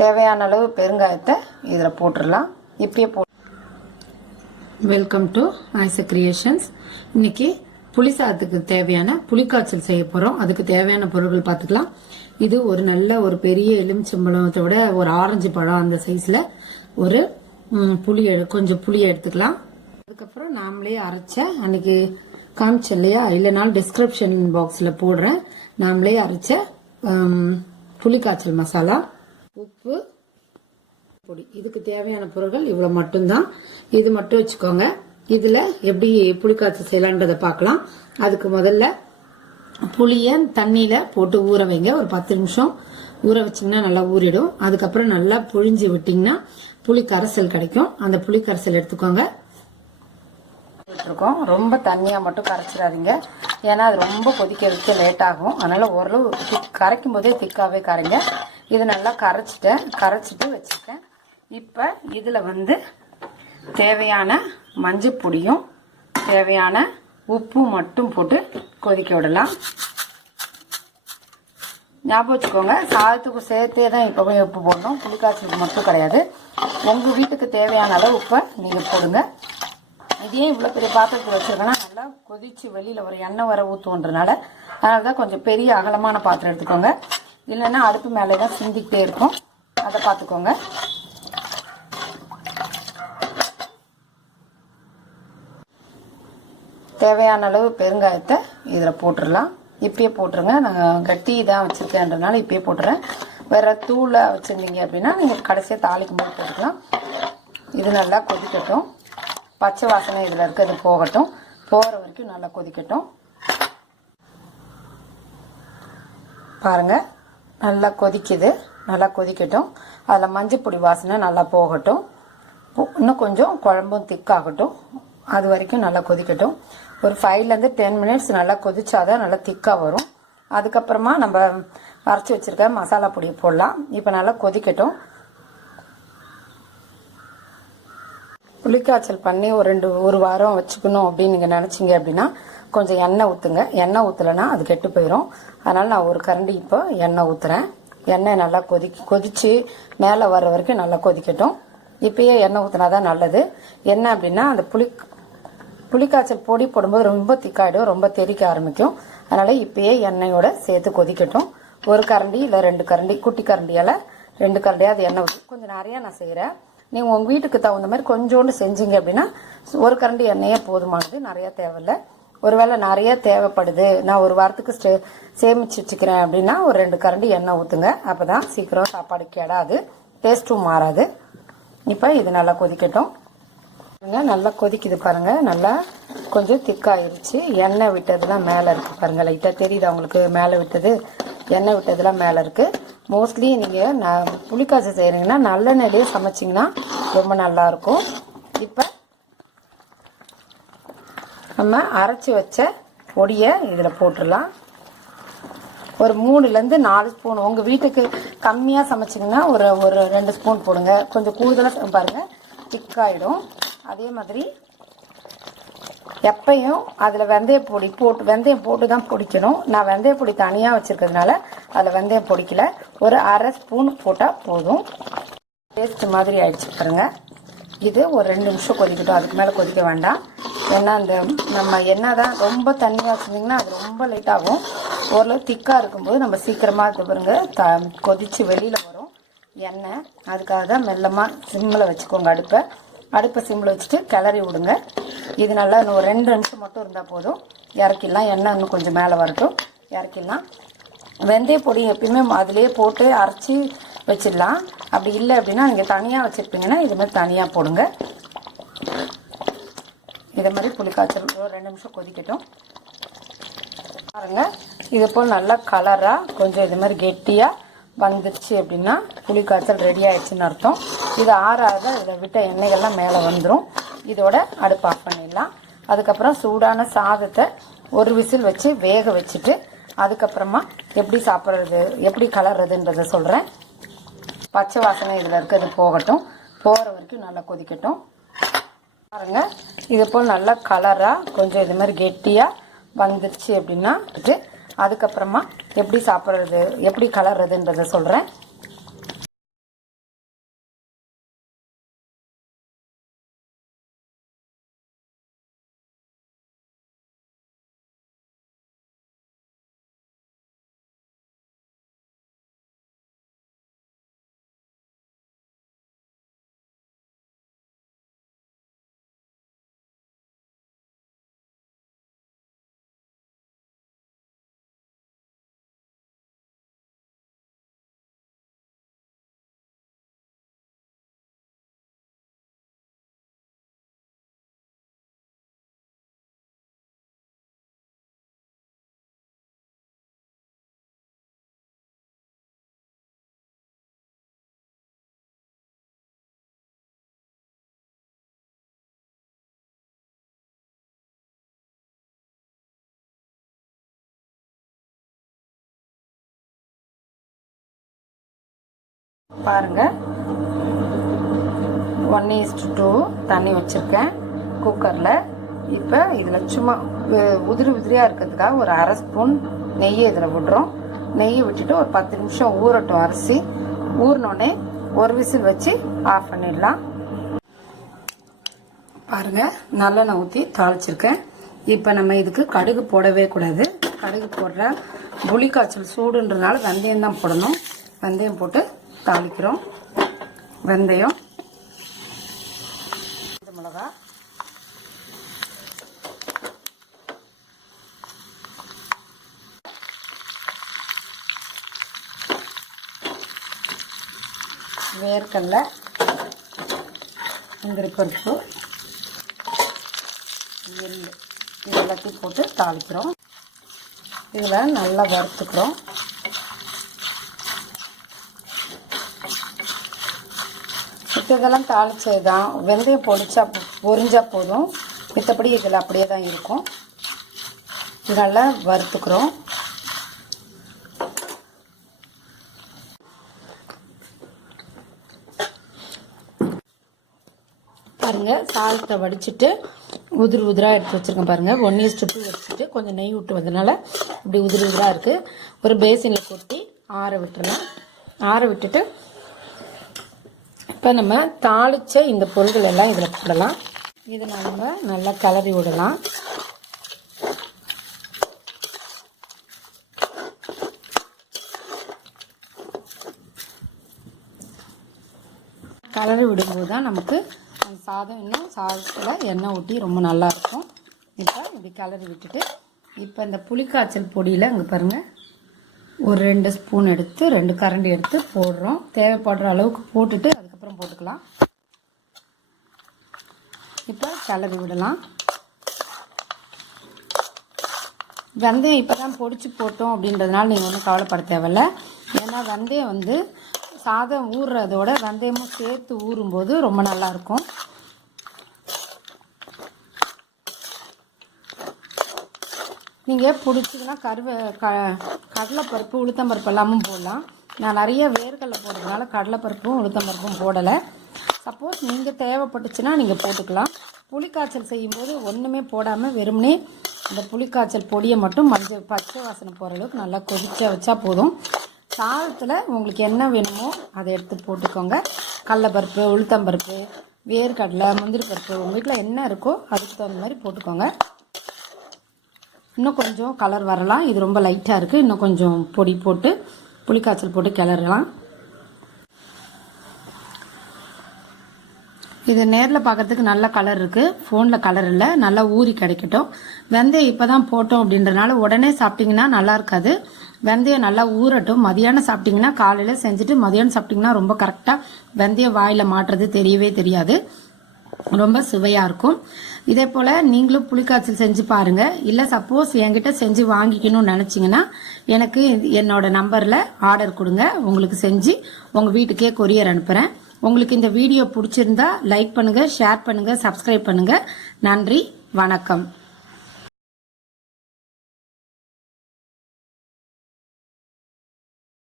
தேவையான அளவு பெருங்காயத்தை இதில் போட்டுடலாம். இப்பயே வெல்கம் டு ஐசக் கிரியேஷன்ஸ். இன்னைக்கு புளி சாதத்துக்கு தேவையான புளிக்காய்ச்சல் செய்ய போகிறோம். அதுக்கு தேவையான பொருட்கள் பார்த்துக்கலாம். இது ஒரு பெரிய எலுமிச்சம்பழத்தை விட ஒரு ஆரஞ்சு பழம் அந்த சைஸில் ஒரு கொஞ்சம் புளி எடுத்துக்கலாம். அதுக்கப்புறம் நாமளே அரைச்ச அன்னைக்கு காமிச்சேன் இல்லையா, இல்லைனாலும் டிஸ்கிரிப்ஷன் பாக்ஸில் போடுறேன். நாமளே அரைச்ச புளிக்காய்ச்சல் மசாலா, உப்பு, பொடி. இதுக்கு தேவையான பொருட்கள் இவ்வளோ மட்டும்தான். இது மட்டும் வச்சுக்கோங்க. இதில் எப்படி புளிக்காய்ச்சல் செய்யலான்றதை பார்க்கலாம். அதுக்கு முதல்ல புளியை தண்ணியில் போட்டு ஊற வைங்க. ஒரு 10 நிமிஷம் ஊற வச்சிங்கன்னா நல்லா ஊறிடும். அதுக்கப்புறம் நல்லா புழிஞ்சு விட்டிங்கன்னா புளி கரைசல் கிடைக்கும். அந்த புளி கரைசல் எடுத்துக்கோங்க. இருக்கோம் ரொம்ப தண்ணியாக மட்டும் கரைச்சிடாதீங்க, ஏன்னா அது ரொம்ப கொதிக்க வைக்க லேட் ஆகும். அதனால ஓரளவு கரைக்கும் போதே திக்காவே கரைங்க. இது நல்லா கரைச்சிட்டு வச்சுருக்கேன். இப்போ இதில் தேவையான மஞ்சள் பொடியும் தேவையான உப்பு மட்டும் போட்டு கொதிக்க விடலாம். ஞாபகம் வச்சுக்கோங்க, சாதத்துக்கு சேர்த்தே தான் இப்போ போய் உப்பு போடணும், புளிக்காய்ச்சலுக்கு மட்டும் கிடையாது. உங்கள் வீட்டுக்கு தேவையான அளவு உப்பை நீங்கள் போடுங்க. இதே இவ்வளோ பெரிய பாத்திரத்தில் வச்சுருக்கேன்னா நல்லா கொதிச்சு வெளியில் ஒரு எண்ணெய் வர ஊற்றுன்றதுனால அதனால தான் கொஞ்சம் பெரிய அகலமான பாத்திரம் எடுத்துக்கோங்க. இல்லைன்னா அடுப்பு மேலே தான் சிந்திக்கிட்டே இருக்கும், அதை பார்த்துக்கோங்க. தேவையான அளவு பெருங்காயத்தை இதில் போட்டுடலாம். இப்பயே போட்டுருங்க. நான் கட்டி தான் வச்சுருக்கேன்றதுனால இப்பயே போட்டுறேன். வேறு தூளை வச்சுருந்தீங்க அப்படின்னா நீங்கள் கடைசியாக தாளிக்கும் போது போட்டுக்கலாம். இது நல்லா கொதிக்கட்டும். பச்சை வாசனை இதில் இருக்கிறது போகட்டும். போகிற வரைக்கும் நல்லா கொதிக்கட்டும். பாருங்கள், நல்லா கொதிக்குது. நல்லா கொதிக்கட்டும். அதில் மஞ்சள் பொடி வாசனை நல்லா போகட்டும். இன்னும் கொஞ்சம் குழம்பும் திக்காகட்டும். அது வரைக்கும் நல்லா கொதிக்கட்டும். ஒரு 5 to 10 minutes நல்லா கொதிச்சாதான் நல்லா திக்காக வரும். அதுக்கப்புறமா நம்ம அரைச்சி வச்சுருக்க மசாலா பொடியை போடலாம். இப்போ நல்லா கொதிக்கட்டும். புளிக்காய்ச்சல் பண்ணி ஒரு வாரம் வச்சுக்கணும் அப்படின்னு நீங்கள் நினச்சிங்க அப்படின்னா கொஞ்சம் எண்ணெய் ஊற்றுங்க. எண்ணெய் ஊற்றலைன்னா அது கெட்டு போயிடும். அதனால் நான் ஒரு கரண்டி இப்போ எண்ணெய் ஊற்றுறேன். எண்ணெய் நல்லா கொதிச்சு மேலே வர்ற வரைக்கும் நல்லா கொதிக்கட்டும். இப்பயே எண்ணெய் ஊற்றினா தான் நல்லது. என்ன அப்படின்னா அந்த புளிக்காய்ச்சல் பொடி போடும்போது ரொம்ப திக்காயிடும், ரொம்ப தெறிக்க ஆரம்பிக்கும். அதனால் இப்பயே எண்ணெயோட சேர்த்து கொதிக்கட்டும். ஒரு கரண்டி இல்லை 2 கரண்டி, குட்டி கரண்டியால் 2 கரண்டியாக எண்ணெய் ஊற்றி கொஞ்சம் நிறையா நான் செய்கிறேன். நீங்கள் உங்கள் வீட்டுக்கு தகுந்த மாதிரி கொஞ்சோண்டு செஞ்சீங்க அப்படின்னா ஒரு கரண்டி எண்ணெயே போதுமானது, நிறையா தேவையில்லை. ஒருவேளை நிறைய தேவைப்படுது, நான் ஒரு வாரத்துக்கு சேமிச்சு வச்சுக்கிறேன் அப்படின்னா ஒரு 2 கரண்டி எண்ணெய் ஊற்றுங்க. அப்போ தான் சீக்கிரம் சாப்பாடு கெடாது, டேஸ்ட்டும் மாறாது. இப்போ இது நல்லா கொதிக்கட்டும். நல்லா கொதிக்குது பாருங்கள். நல்லா கொஞ்சம் திக்காயிருச்சு. எண்ணெய் விட்டதுலாம் மேலே இருக்குது பாருங்கள். லைட்டாக தெரியுது அவங்களுக்கு மேலே விட்டது, எண்ணெய் விட்டதுலாம் மேலே இருக்குது. மோஸ்ட்லி நீங்கள் புளிக்காய்ச்சல் செய்கிறீங்கன்னா நல்லெண்ணெயிலே சமைச்சிங்கன்னா ரொம்ப நல்லாயிருக்கும். இப்போ நம்ம அரைச்சி வச்ச பொடியை இதில் போட்டுடலாம். ஒரு 3 to 4 ஸ்பூன். உங்கள் வீட்டுக்கு கம்மியாக சமைச்சிங்கன்னா ஒரு 2 ஸ்பூன் போடுங்க. கொஞ்சம் கூடுதலாக பாருங்கள், திக்காயிடும். அதே மாதிரி எப்பையும் அதில் வெந்தயம் போட்டு தான் பொடிக்கணும். நான் வெந்தய பொடி தனியாக வச்சுருக்கிறதுனால அதில் வெந்தயம் பொடிக்கல. ஒரு அரை ஸ்பூன் போட்டால் போதும். டேஸ்ட் மாதிரி ஆயிடுச்சு பாருங்க. இது ஒரு 2 நிமிஷம் கொதிக்கட்டும். அதுக்கு மேலே கொதிக்க வேண்டாம். ஏன்னா அந்த நம்ம என்ன தான் ரொம்ப தண்ணியாக வச்சுருந்தீங்கன்னா அது ரொம்ப லேட் ஆகும். ஓரளவு திக்காக இருக்கும்போது நம்ம சீக்கிரமாக இது பாருங்க கொதித்து வெளியில் வரும் எண்ணெய். அதுக்காக தான் மெல்லமாக சிம்மில் வச்சுக்கோங்க. அடுப்பை சிம்மில் வச்சுட்டு கிளறி விடுங்க. இது நல்லா இன்னும் ஒரு 2 நிமிஷம் மட்டும் இருந்தால் போதும். இறக்கிடலாம். எண்ணெய் இன்னும் கொஞ்சம் மேலே வரட்டும், இறக்கிடலாம். வெந்தய பொடி எப்பயுமே அதிலே போட்டு அரைச்சி வச்சிடலாம். அப்படி இல்லை அப்படின்னா நீங்கள் தனியாக வச்சுருப்பீங்கன்னா இது மாதிரி தனியாக போடுங்க. இதே மாதிரி புளிக்காய்ச்சல் ஒரு 2 நிமிஷம் கொதிக்கட்டும். பாருங்க, இது போல் நல்லா கலராக கொஞ்சம் இது மாதிரி கெட்டியாக வந்துடுச்சு அப்படின்னா புளிக்காய்ச்சல் ரெடி ஆயிடுச்சுன்னு அர்த்தம். இது ஆறாத இதை விட்ட எண்ணெய்கள்லாம் மேலே வந்துடும். இதோட அடுப்பு ஆஃப் பண்ணிடலாம். அதுக்கப்புறம் சூடான சாதத்தை ஒரு விசில் வச்சு வேக வச்சுட்டு அதுக்கப்புறமா எப்படி சாப்பிட்றது, எப்படி கலர்றதுன்றதை சொல்கிறேன். பச்சை வாசனை இதில் இருக்கிறது போகட்டும். போகிற வரைக்கும் நல்லா கொதிக்கட்டும். பாருங்கள், இது போல் நல்லா கலராக கொஞ்சம் இது மாதிரி கெட்டியாக வந்துடுச்சு அப்படின்னா அதுக்கப்புறமா எப்படி சாப்பிட்றது, எப்படி கலர்றதுன்றதை சொல்கிறேன். பாருங்கள் 1:2 தண்ணி வச்சுருக்கேன் குக்கரில். இப்போ இதில் சும்மா உதிரியாக இருக்கிறதுக்காக ஒரு 1/2 ஸ்பூன் நெய்யை இதில் விடுறோம். நெய்யை விட்டுட்டு ஒரு 10 நிமிஷம் ஊறட்டும். அரிசி ஊறினோடனே ஒரு விசில் வச்சு ஆஃப் பண்ணிடலாம். பாருங்கள், நல்லெண்ணெய் ஊற்றி தாளிச்சிருக்கேன். இப்போ நம்ம இதுக்கு கடுகு போடவே கூடாது. கடுகு போடுற புளிக்காய்ச்சல் சூடுன்றதுனால வெந்தயம் தான் போடணும். வெந்தயம் போட்டு தாளிக்கிறோம். வெந்தயம், மிளகா, வேர்க்கடலை, முந்திரி பருப்பு, எள், இது எல்லாத்தையும் போட்டு தாளிக்கிறோம். இதில் நல்லா வறுத்துக்கிறோம். இப்போ இதெல்லாம் தாளிச்சது தான். வெந்தயம் பொரிஞ்சா போதும். மித்தபடி இதில் அப்படியே தான் இருக்கும். இது நல்லா வறுத்துக்கிறோம். பாருங்க, சாதத்தை வடிச்சிட்டு உதிராக எடுத்து வச்சுருக்கேன். பாருங்கள், 1:2 வச்சுட்டு கொஞ்சம் நெய் விட்டு வந்ததுனால இப்படி உதிராக இருக்குது. ஒரு பேசினில் கொட்டி ஆற விட்டுறலாம். ஆற விட்டுட்டு இப்போ நம்ம தாளித்த இந்த பொருட்கள் எல்லாம் இதில் போடலாம். இதை நம்ம நல்லா கிளறி விடலாம். கிளறி விடும்போது தான் நமக்கு அந்த சாதம் இன்னும் சாதத்தில் எண்ணெய் ஊற்றி ரொம்ப நல்லாயிருக்கும். இப்போ இப்படி கிளறி விட்டுட்டு இப்போ இந்த புளிக்காய்ச்சல் பொடியில் அங்கே பாருங்கள் ஒரு 2 ஸ்பூன் எடுத்து 2 கரண்டி எடுத்து போடுறோம். தேவைப்படுற அளவுக்கு போட்டுட்டு அதுக்கப்புறம் போட்டுக்கலாம். இப்போ கிளறி விடலாம். வெந்தயம் இப்போ தான் பொடிச்சு போட்டோம் அப்படின்றதுனால நீங்கள் ஒன்றும் கவலைப்பட தேவையில்லை. ஏன்னா வெந்தயம் சாதம் ஊறுறதோட வெந்தயமும் சேர்த்து ஊறும்போது ரொம்ப நல்லாயிருக்கும். நீங்கள் பிடிச்சிங்கன்னா கடலைப்பருப்பு உளுத்தம்பருப்பு எல்லாமும் போடலாம். நான் நிறைய வேர்க்கடலை போடுறதுனால கடலைப்பருப்பும் உளுத்தம்பருப்பும் போடலை. சப்போஸ் நீங்கள் தேவைப்பட்டுச்சுன்னா நீங்கள் போட்டுக்கலாம். புளிக்காய்ச்சல் செய்யும்போது ஒன்றுமே போடாமல் வெறுமனே இந்த புளிக்காய்ச்சல் பொடியை மட்டும் பச்சை வாசனை போகிற அளவுக்கு நல்லா கொதிக்க வச்சா போதும். சாதத்தில் உங்களுக்கு என்ன வேணுமோ அதை எடுத்து போட்டுக்கோங்க. கடலைப்பருப்பு, உளுத்தம்பருப்பு, வேர்க்கடலை, முந்திரி பருப்பு உங்கள் வீட்டில் என்ன இருக்கோ அதுக்கு தகுந்த மாதிரி போட்டுக்கோங்க. இன்னும் கொஞ்சம் கலர் வரலாம். இது ரொம்ப லைட்டாக இருக்குது. இன்னும் கொஞ்சம் பொடி போட்டு புளிக்காய்ச்சல் போட்டு கிளறலாம். இது நேரில் பார்க்குறதுக்கு நல்ல கலர் இருக்குது. ஃபோனில் கலர் இல்லை. நல்லா ஊறி கிடைக்கட்டும். வெந்தயம் இப்போ தான் போட்டோம் அப்படின்றனால உடனே சாப்பிட்டிங்கன்னா நல்லா இருக்காது. வெந்தயம் நல்லா ஊறட்டும். மதியானம் சாப்பிட்டிங்கன்னா, காலையில் செஞ்சுட்டு மதியானம் சாப்பிட்டிங்கன்னா ரொம்ப கரெக்டாக வெந்தயம் வாயில் மாட்டுறது தெரியவே தெரியாது. ரொம்ப சுவையாக இருக்கும். இதே போல் நீங்களும் புளிக்காய்ச்சல் செஞ்சு பாருங்கள். இல்லை சப்போஸ் என்கிட்ட செஞ்சு வாங்கிக்கணும்னு நினச்சிங்கன்னா எனக்கு என்னோட நம்பரில் ஆர்டர் கொடுங்க. உங்களுக்கு செஞ்சு உங்கள் வீட்டுக்கே கொரியர் அனுப்புகிறேன். உங்களுக்கு இந்த வீடியோ பிடிச்சிருந்தா லைக் பண்ணுங்கள், ஷேர் பண்ணுங்கள், சப்ஸ்கிரைப் பண்ணுங்கள். நன்றி, வணக்கம்.